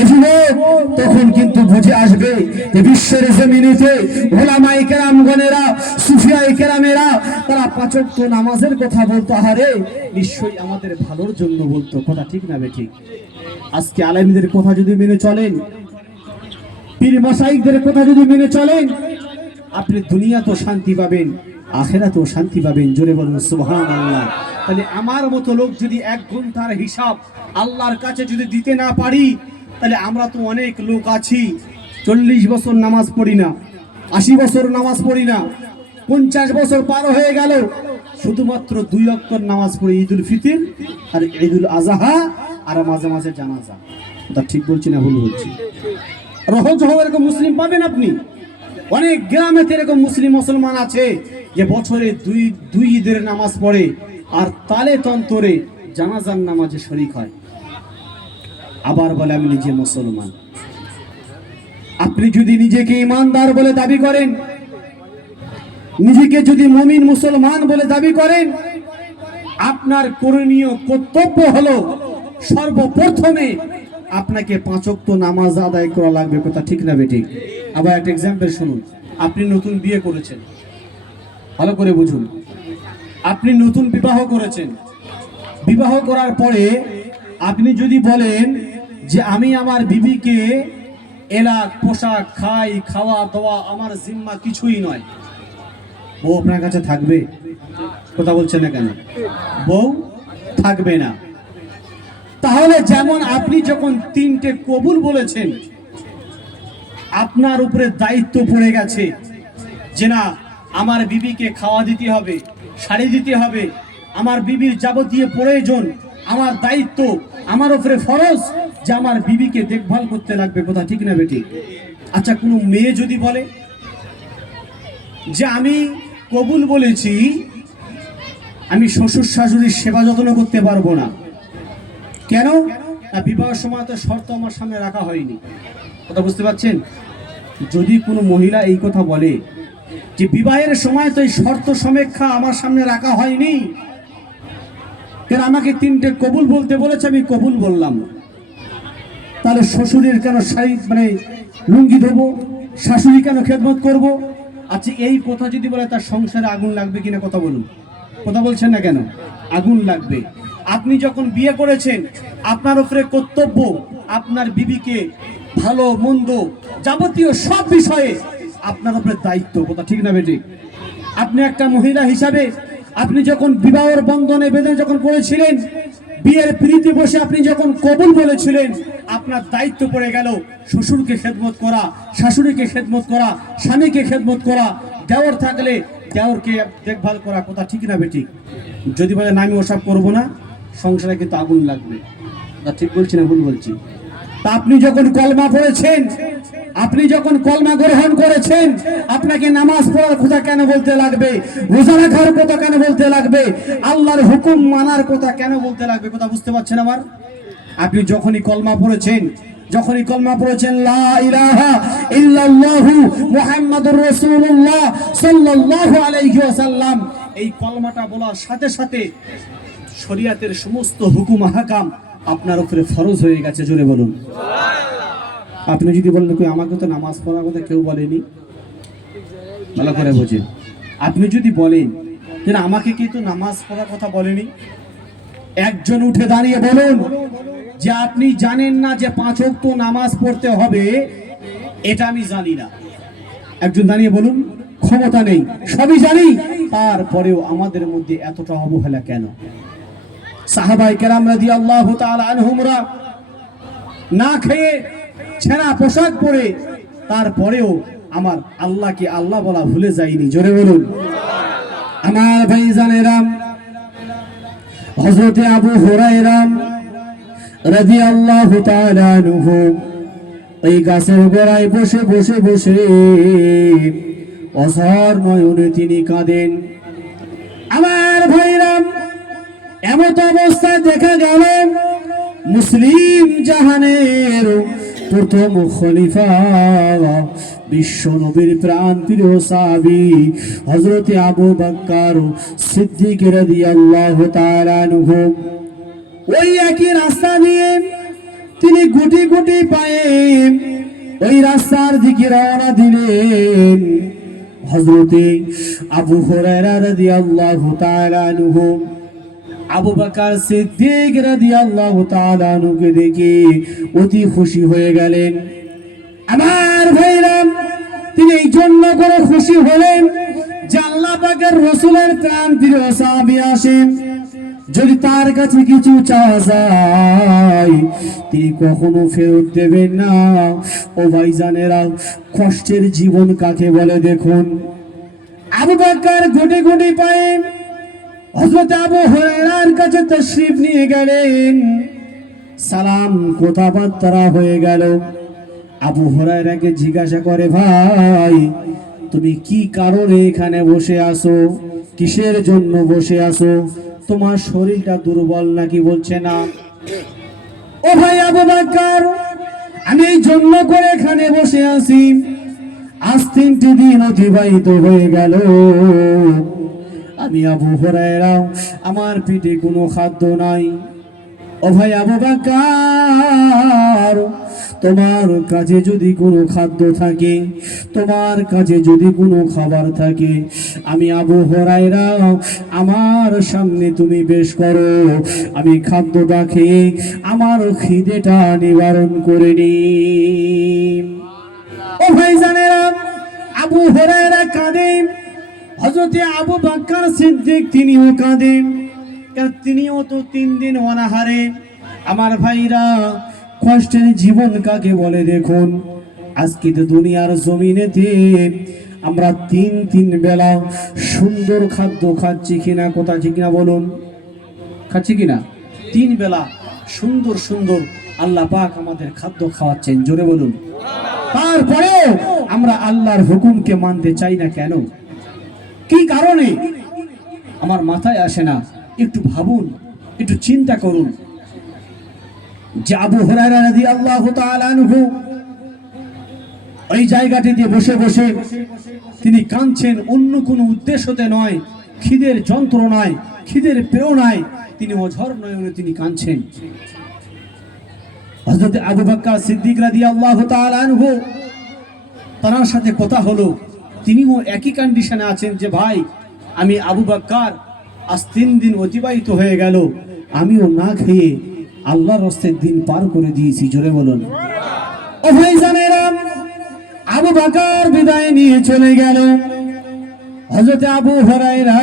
এ যুবক, তখন কিন্তু বুঝে আসবে যে বিশ্বের জমিনেতে ওলামায়ে কেরামগণেরা, সুফিয়ায়ে কেরামেরা তারা 5 ওয়াক্ত নামাজের কথা বলতো, আরে নিশ্চয়ই আমাদের ভালোর জন্য বলতো। কথা ঠিক না বেঠিক? আজকে আলেমদের কথা যদি মেনে চলেন, পীর মাশাইখদের কথা যদি মেনে চলেন, আপনি দুনিয়াতেও শান্তি পাবেন, আখিরাতেও শান্তি পাবেন। জোরে বলুন সুবহানাল্লাহ। তাহলে আমার মতো লোক যদি 1 ঘন্টার হিসাব আল্লাহর কাছে যদি দিতে না পারি, তাহলে আমরা তো অনেক লোক আছি 40 বছর নামাজ পড়ি না, 80 বছর নামাজ পড়ি না, 50 বছর পার হয়ে গেল, শুধুমাত্র 2 ওয়াক্ত নামাজ পড়ি, ঈদুল ফিতর আর ঈদুল আজহা, আর মাঝে মাঝে জানাজা। এটা ঠিক বলছি না ভুল বলছি? রহজ এরকম মুসলিম পাবেন আপনি। অনেক গ্রামে এরকম মুসলিম মুসলমান আছে যে বছরে দুই ঈদের নামাজ পড়ে আর তালে তন্তরে জানাজার নামাজে শরীক হয়, আবার বলে আমি নিজে মুসলমান। আপনি যদি নিজেকে ইমানদার বলে দাবি করেন, নিজেকে যদি মুমিন মুসলমান বলে দাবি করেন, আপনার করণীয় কর্তব্য হলো সর্বপ্রথমে আপনাকে 5 ওয়াক্ত নামাজ আদায় করা লাগবে। কথা ঠিক না বেঠিক? আবার একটা এক্সাম্পল শুনুন। আপনি নতুন বিয়ে করেছেন, ভালো করে বুঝুন। আপনি নতুন বিবাহ করেছেন, বিবাহ করার পরে আপনি যদি বলেন যে আমি আমার বিবিকে এলাক পোশাক খাই, খাওয়া দাওয়া আমার জিম্মা কিছুই নয়, বউ আপনার কাছে থাকবে? কথা বলছেন না কেন? বউ থাকবে না। তাহলে যেমন আপনি যখন 3টে কবুল বলেছেন, আপনার উপরে দায়িত্ব পড়ে গেছে যে না, আমার বিবিকে খাওয়া দিতে হবে, শাড়ি দিতে হবে, আমার বিবির যাবতীয় প্রয়োজন আমার দায়িত্ব, আমার উপরে ফরজ যে আমার বিবিকে দেখভাল করতে লাগবে। কথা ঠিক না বেটি? আচ্ছা, কোনো মেয়ে যদি বলে যে আমি কবুল বলেছি, আমি শ্বশুর শাশুড়ির সেবা যত্ন করতে পারবো না, কেন না বিবাহের সময় তো শর্ত আমার সামনে রাখা হয়নি। কথা বুঝতে পারছেন? যদি কোনো মহিলা এই কথা বলে যে বিবাহের সময় তো এই শর্ত সমীক্ষা আমার সামনে রাখা হয়নি, কেন আমাকে 3টে কবুল বলতে বলেছে, আমি কবুল বললাম, তাহলে শ্বশুরের কেন শাড়ি লুঙ্গি দেবো, শাশুড়ি কেন খেদমত করব? আচ্ছা, এই কথা যদি বলে তার সংসারে আগুন লাগবে কিনা? কথা বলুন। কথা বলছেন না কেন? আগুন লাগবে। আপনি যখন বিয়ে করেছেন, আপনার উপরে কর্তব্য আপনার বিবিকে ভালো মন্দ যাবতীয় সব বিষয়ে আপনার উপরে দায়িত্ব। কথা ঠিক না বেটি? আপনি একটা মহিলা হিসাবে আপনি যখন বিবাহের বন্ধনে বেঁধে যখন করেছিলেন, বিয়ের প্রীতি বসে আপনি যখন কবুল বলেছিলেন, আপনার দায়িত্ব পড়ে গেল শ্বশুরকে খেদমত করা, শাশুড়িকে খেদমত করা, স্বামীকে খেদমত করা, দেওর থাকলে দেওরকে দেখভাল করা। কথা ঠিক না বেটি? যদি বলে না আমি ওসব করবো না, সংসারে কিন্তু আগুন লাগবে। তা ঠিক বলছি না ভুল বলছি? তা আপনি যখন কলমা পড়েছেন, আপনি যখন কলমা গ্রহণ করেছেন, আপনাকে নামাজ পড়ার কথা কেন বলতে লাগবে? রোজা রাখার কথা কেন বলতে লাগবে? আল্লাহর হুকুম মানার কথা কেন বলতে লাগবে? কথা বুঝতে পারছেন আমার? আপনি যখনই কলমা পড়েছেন, যখনই কলমা পড়েছেন লা ইলাহা ইল্লাল্লাহু মুহাম্মাদুর রাসূলুল্লাহ সাল্লাল্লাহু আলাইহি ওয়াসাল্লাম, এই কলমাটা বলার সাথে সাথে শরীয়তের সমস্ত হুকুম হাকাম আপনার উপরে ফরজ হয়ে গেছে। জোরে বলুন সুবহানাল্লাহ। আপনি যদি বলেন কই আমাকে তো নামাজ পড়ার কথা কেউ বলেনি, ভালো করে বুঝেন। আপনি যদি বলেন যে আমাকে কিন্তু নামাজ পড়ার কথা বলেনি, একজন উঠে দাঁড়িয়ে বলুন যে আপনি জানেন না যে 5 ওয়াক্ত নামাজ পড়তে হবে, এটা আমি জানি না। একজন দাঁড়িয়ে বলুন। ক্ষমতা নেই, সবই জানি, তারপরেও আমাদের মধ্যে এতটা অবহেলা কেন? সাহাবায়ে কেরাম রাদিয়াল্লাহু তাআলা আনহুমরা না খেয়ে ছেঁড়া পোশাক পরে তারপরেও আমার আল্লাহকে আল্লাহ বলা ভুলে যায়নি। জোরে বলুন সুবহানাল্লাহ। আমার ভাইজানেরা, হযরত আবু হুরায়রা রাদিয়াল্লাহু তাআলা আনহু এই গাছের গোড়ায় বসে বসে বসে অঝর নয়নে তিনি কাঁদেন। আমার ভাইরা, এমত অবস্থায় দেখা গেল মুসলিম জাহানের প্রথম খলিফা বিশ্ব নবীর প্রাণ প্রিয় সাহাবী হযরতে আবু বকর সিদ্দিক রাদিয়াল্লাহু তাআলা আনহু ওই একই রাস্তা দিয়ে তিনি গুটি গুটি পায়ে ওই রাস্তার দিকে রওনা দিলেন। হযরতে আবু হুরায়রা রাদিয়াল্লাহু তাআলা আনহু আবু বকর সিদ্দিক রাদিয়াল্লাহু তাআলা আনহুকে দেখে অতি খুশি হয়ে গেলেন। আমার ভাইরা, তিনি এই জন্য করে খুশি হলেন যে আল্লাহ পাকের রাসূলের প্রাণ প্রিয় সাহাবী আসেন, যদি তার কাছে কিছু চাওয়া যায় তিনি কখনো ফেরত দেবেন না। ও ভাইজানেরা, কষ্টের জীবন কাকে বলে দেখুন। আবু বকর গুটি গুটি পায়ে হযরত আবু হুরায়রার কাছে তাশরীফ নিয়ে গেলেন। সালাম কথাবার্তা হয়ে গেল। আবু হুরায়রাকে জিজ্ঞাসা করে, ভাই তুমি কি কারণে এখানে বসে আছো, কিসের জন্য বসে আছো, তোমার শরীরটা দুর্বল নাকি? বলছে না। ও ভাই আবু বকর, আমি এই জন্য করে এখানে বসে আছি, আজ 3টি দিন অতিবাহিত হয়ে গেল, আমি আবু হুরায়রা, আমার পেটে কোনো খাদ্য নাই। ও ভাই আবু বকর, তোমার কাছে যদি কোনো খাদ্য থাকে, তোমার কাছে যদি কোনো খাবার থাকে, আমি আবু হুরায়রা, আমার সামনে তুমি বেশ করো, আমি খাদ্যটা খেয়ে আমার খিদেটা নিবারণ করে নি। ও ভাই জানেরা, আবু হুরায়রা কাঁদেন, হযরতে আবু বকর সিদ্দিক তিনিও কাঁদেন, কারণ তিনিও তো 3 দিন অনাহারে। আমার ভাইরা, কষ্টের জীবন কাকে বলে দেখুন। আজকে তো দুনিয়ার জমিনেতে আমরা 3 বেলা সুন্দর খাদ্য খাচ্ছি কিনা, কথা ঠিক না বলুন? খাচ্ছি কিনা? 3 বেলা সুন্দর সুন্দর আল্লাহ পাক আমাদের খাদ্য খাওয়াচ্ছেন, জোরে বলুন। তারপরেও আমরা আল্লাহর হুকুমকে মানতে চাই না কেন? কি কারণে? আমার মাথায় আসে না। একটু ভাবুন, একটু চিন্তা করুন যে আবু হুরায়রা রাদিয়াল্লাহু তাআলা আনহু ওই জায়গাটিতে বসে বসে তিনি কাঁদছেন, অন্য কোনো উদ্দেশ্যতে নয়, খিদের যন্ত্রণায়, খিদের প্রেরণায় তিনি অঝর নয়নে তিনি কাঁদছেন। হযরত আবু বকর সিদ্দিক রাদিয়াল্লাহু তাআলা আনহু তার সাথে কথা হলো, তিনিও একই কন্ডিশনে আছেন যে ভাই আমি আবু বকর, আজ 3 দিন অতিবাহিত হয়ে গেল, আমিও না খেয়ে আল্লাহর রাস্তায় দিন পার করে দিয়েছি, জোরে বলুন। ও ভাই জানেরা, আবু বকর বিদায় নিয়ে চলে গেল। হযরত আবু হুরায়রা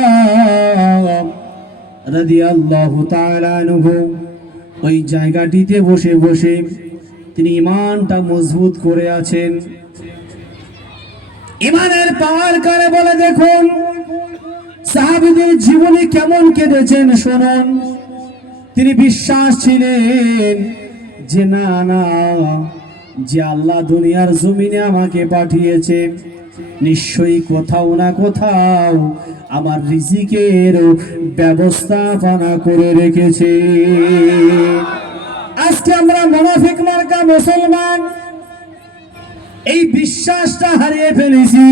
রাদিয়াল্লাহু তাআলা আনহু ওই জায়গাটিতে বসে বসে তিনি ঈমানটা মজবুত করে আছেন। ঈমানের পাওয়ার কারে বলে দেখুন। সাহাবীদের জীবনে কেমন কেটেছেন শুনুন। তিনি বিশ্বাস ছিলেন যে না না, যে আল্লাহ দুনিয়ার জমিনে আমাকে পাঠিয়েছে, নিশ্চয়ই কোথাও না কোথাও আমার রিজিকের ব্যবস্থাপনা করে রেখেছে। আজকে আমরা মুনাফিক মার্কা মুসলমান, এই বিশ্বাসটা হারিয়ে ফেলেছি।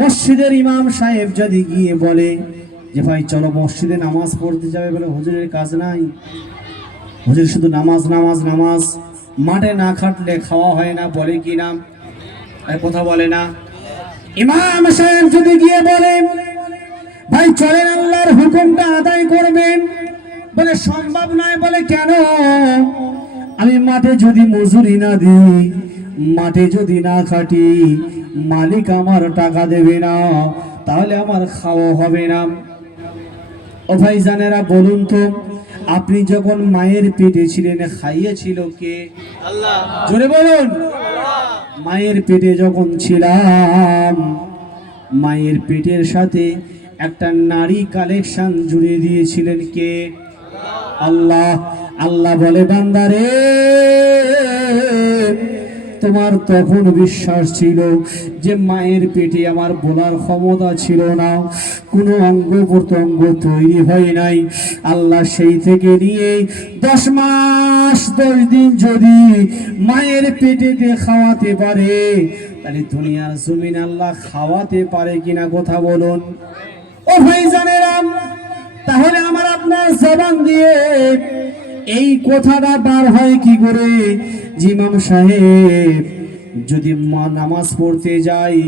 মসজিদের ইমাম সাহেব যদি গিয়ে বলে যে ভাই চলো মসজিদে নামাজ পড়তে যাবে, বলে হুজুরের কাজ নাই, হুজুর শুধু নামাজ নামাজ নামাজ, মাঠে না খাটলে খাওয়া হয় না, বলে কি নাম, কথা বলে না। ইমাম সাহেব যদি গিয়ে বলে ভাই চলেন আল্লাহর হুকুমটা আদায় করবেন, বলে সম্ভব নয়, বলে কেন? আমি মাঠে যদি মজুরি না দিই, মাঠে যদি না খাটি, মালিক আমার টাকা দেবে না, তাহলে আমার খাওয়া হবে না। ও ভাই জানেরা, বলুন তো, আপনি যখন মায়ের পেটে ছিলেন খাইয়েছিল কে? আল্লাহ, জোরে বলুন। মায়ের পেটে যখন ছিলাম, মায়ের পেটের সাথে একটা নারী কালেকশন জুড়ে দিয়েছিলেন কে? আল্লাহ। আল্লাহ বলে বান্দারে তোমার তখন বিশ্বাস ছিল যে মায়ের পেটে আমার বলার ক্ষমতা ছিল না, কোনো অঙ্গ প্রত্যঙ্গ তৈরি হয় নাই। আল্লাহ সেই থেকে নিয়ে 10 মাস 10 দিন যদি মায়ের পেটেতে খাওয়াতে পারে, তাহলে দুনিয়ার জমিন আল্লাহ খাওয়াতে পারে কিনা কথা বলুন। ও ভাইজানেরা, তাহলে আমার আপনার জবান দিয়ে এই কথাটা বার হয় কি করে? ইমাম সাহেব যদি নামাজ পড়তে যাই,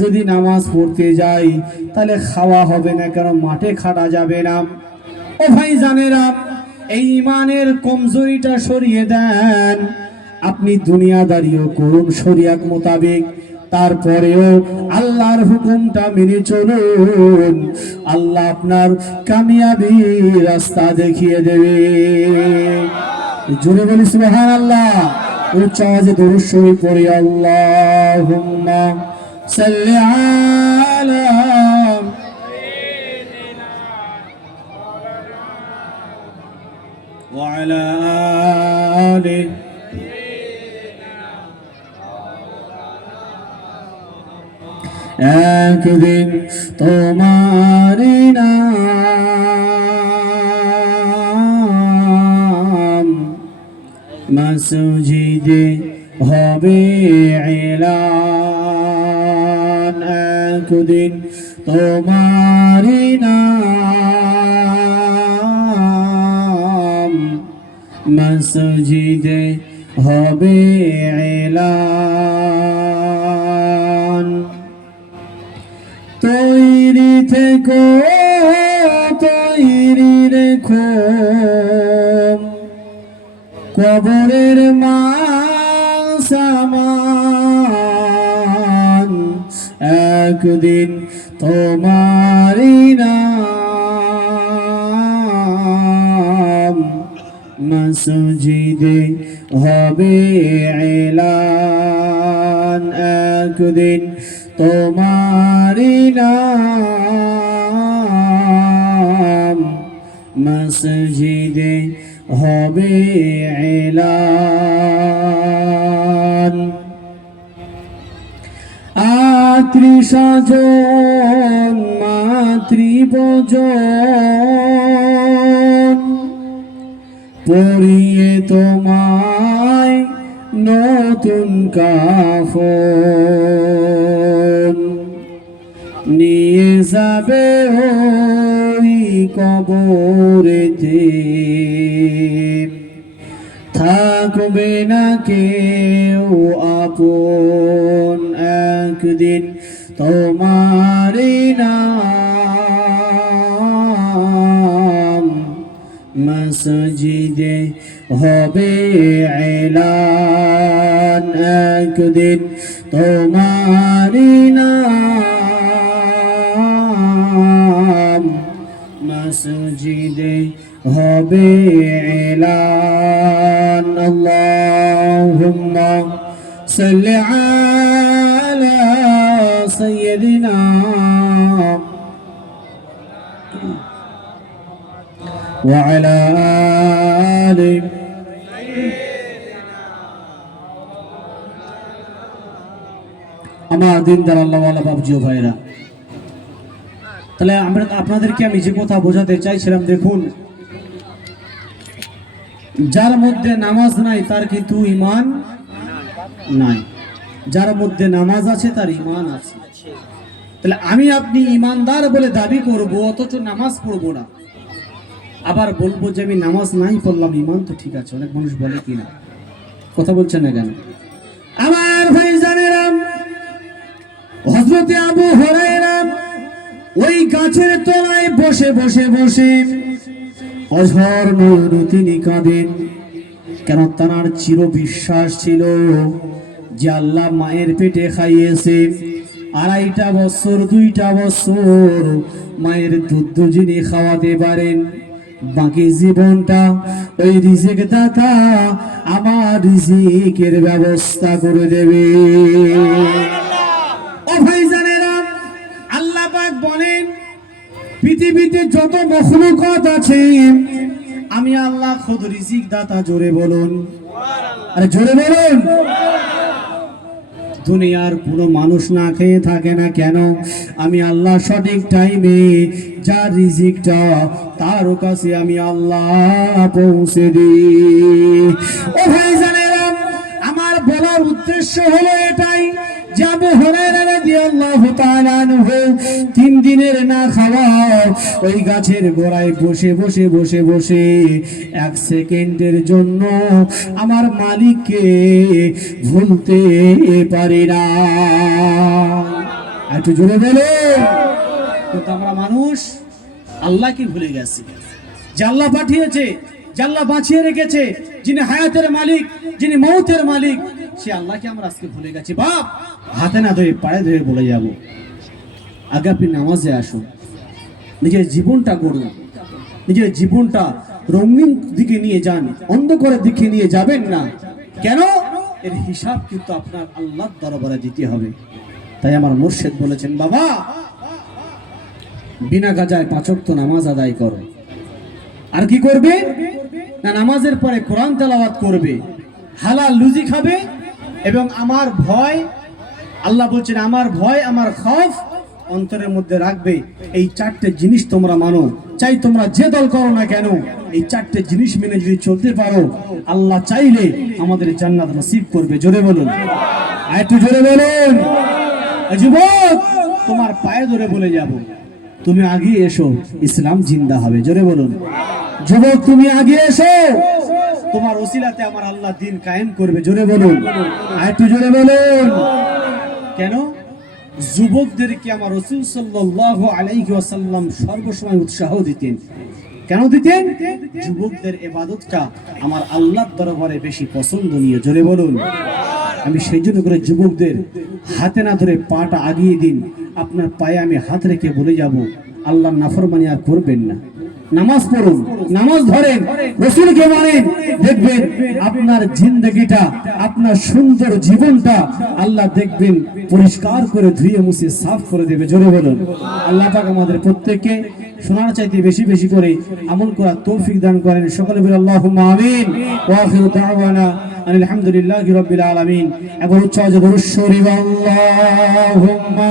যদি নামাজ পড়তে যাই তাহলে খাওয়া হবে না, কেন মাঠে খাটা যাবে না। ও ভাইজানেরা, এই ইমানের কমজোরিটা সরিয়ে দেন। আপনি দুনিয়াদারিও করুন শরিয়াত মোতাবেক, তারপরেও আল্লাহর হুকুমটা মেনে চলুন। আল্লাহ আপনার কামিয়াবি রাস্তা দেখিয়ে দেবে। জোরে বলি সুবহানাল্লাহ। উচ্চ আওয়াজে দরুদ শরীফ পড়ি। আল্লাহুম্মা সাল্লি আলা ওয়া আলা আলি একদিন তোমারি নাম মসজিদে হবে এলান, একদিন তোমারি নাম মসজিদে হবে এলান। তৈরি থেকো, তৈরি রেখো, কবরের মাল সামান, একদিন তোমারি নাম মসজিদে হবে এলান, একদিন তোমারি নাম মসজিদে হবে এলান। আত্মীয়স্বজন মাতৃভোজন পরিয়ে তোমায় নতুন কাফন, নিয়ে যাবে ওই কবরেতে, থাকবে না কেউ আপন, একদিন তোমারি নাম মসজিদে হবে এলান, একদিন তোমারি নাম মসজিদে হবে এলান। আল্লাহুম্মা সাল্লি আলা সাইয়্যিদিনা ওয়া আলা আলি আমার দিনদার আল্লাহওয়ালা বাবজিও ভাইরা। তাহলে আমরা আপনাদেরকে আমি যে কথা বোঝাতে চাইছিলাম, দেখুন, যার মধ্যে নামাজ নাই তার কিন্তু ঈমান নাই, যার মধ্যে নামাজ আছে তার ঈমান আছে। তাহলে আমি আপনি ঈমানদার বলে দাবি করব, অথচ নামাজ পড়বো না, আবার বলবো যে আমি নামাজ নাই পড়লাম, ঈমান তো ঠিক আছে। অনেক মানুষ বলে কিনা, কথা বলছেন না কেন? আমার ভাইজানেরা, হযরতে আবু হুরায়রা ওই গাছের তলায় বসে বসে বসে অঝর নয়নে তিনি কাঁদেন। কেন? তার চির বিশ্বাস ছিল যে আল্লাহ মায়ের পেটে খাইয়েছে, 2.5 বছর 2টা বছর মায়ের দুধ যিনি খাওয়াতে পারেন, বাকি জীবনটা ওই রিজিক দাতা আমার রিজিকের ব্যবস্থা করে দেবে। ও ভাইজানেরা, আল্লাহ পাক বলেন পৃথিবীতে যত মখলুকাত আছে আমি আল্লাহ খুদ রিজিক দাতা। জোরে বলুন, আরে জোরে বলুন। দুনিয়ার কোনো মানুষ না খেয়ে থাকে না কেন, আমি আল্লাহ সঠিক টাইমে যার রিজিকটা তার কাছে আমি আল্লাহ পৌঁছে দিই। ও ভাইজানেরা, আমার বলার উদ্দেশ্য হলো এটাই যে আবু হুরায়রা রাদিয়াল্লাহু তাআলা আনহু 3 দিনের না খাওয়া ওই গাছের গোড়ায় বসে বসে বসে বসে 1 সেকেন্ডের জন্য আমার মালিককে ভুলতে পারি না। একটু জোরে বলো। কিন্তু আমরা মানুষ আল্লাহকে ভুলে গেছি, যে আল্লাহ পাঠিয়েছে, যে আল্লাহ বাঁচিয়ে রেখেছে, যিনি হায়াতের মালিক, যিনি মৌতের মালিক, সে আল্লাহকে আমরা আজকে ভুলে গেছি। বাপ, হাতে না ধরে পায়ে ধরে বলে যাব, আগে আপনি নামাজে আসুন, নিজের জীবনটা গড়ুন, নিজের জীবনটা রঙিন দিকে নিয়ে যান, অন্ধকারের দিকে নিয়ে যাবেন না। কেন? এর হিসাব কিন্তু আপনার আল্লাহর দরবারে দিতে হবে। তাই আমার মুর্শিদ বলেছেন, বাবা বিনা গাজায় 5 ওয়াক্ত নামাজ আদায় করো। আর কি করবে না, নামাজের পরে কোরআন তেলাওয়াত করবে, হালাল রুজি খাবে, এবং আমার ভয়, আল্লাহ বলছেন আমার ভয়, আমার খৌফ অন্তরের মধ্যে রাখবে। এই 4টে জিনিস তোমরা মানো, চাই তোমরা যে দল করো না কেন, এই 4টে জিনিস মেনে যদি চলতে পারো, আল্লাহ চাইলে আমাদের জান্নাত নসিব করবে। জোরে বলুন, আর একটু জোরে বলুন। যুবক, তোমার পায়ে ধরে বলে যাব, তুমি আগে এসো, ইসলাম জিন্দা হবে। জোরে বলুন। যুবক, তুমি আগে এসো, তোমার ওসিলাতে আমার আল্লাহ দ্বীন কায়েম করবে। জোরে বলুন, আর একটু জোরে বলুন। কেন? যুবকদেরকে আমার রাসূল সাল্লাল্লাহু আলাইহি ওয়াসাল্লাম সর্বসময় উৎসাহ দিতেন। কেন দিতেন? যুবকদের ইবাদতটা আমার আল্লাহর দরবারে বেশি পছন্দনীয়। জোরে বলুন। আমি সেই জন্য করে যুবকদের হাতে না ধরে পাটা আগিয়ে দিন, আপনার পায়ে আমি হাত রেখে বলে যাব, আল্লাহর নাফরমানি আর করবেন না, নামাজ পড়ুন, নামাজ ধরেন, রাসূলকে মানেন, দেখবেন আপনার জিন্দেগিটা, আপনার সুন্দর জীবনটা আল্লাহ দেখবেন পরিষ্কার করে ধুয়ে মুছে সাফ করে দেবে। জোরে বলুন। আল্লাহ পাক আমাদের প্রত্যেককে শোনার চাইতে বেশি বেশি করে আমল করার তৌফিক দান করেন। সকলে বলি আল্লাহুম্মা আমিন। ওয়া আখিরু দাওয়ানা আলহামদুলিল্লাহি রাব্বিল আলামিন। এবং উচ্চ আওয়াজে দরুদ শরীফ, আল্লাহুম্মা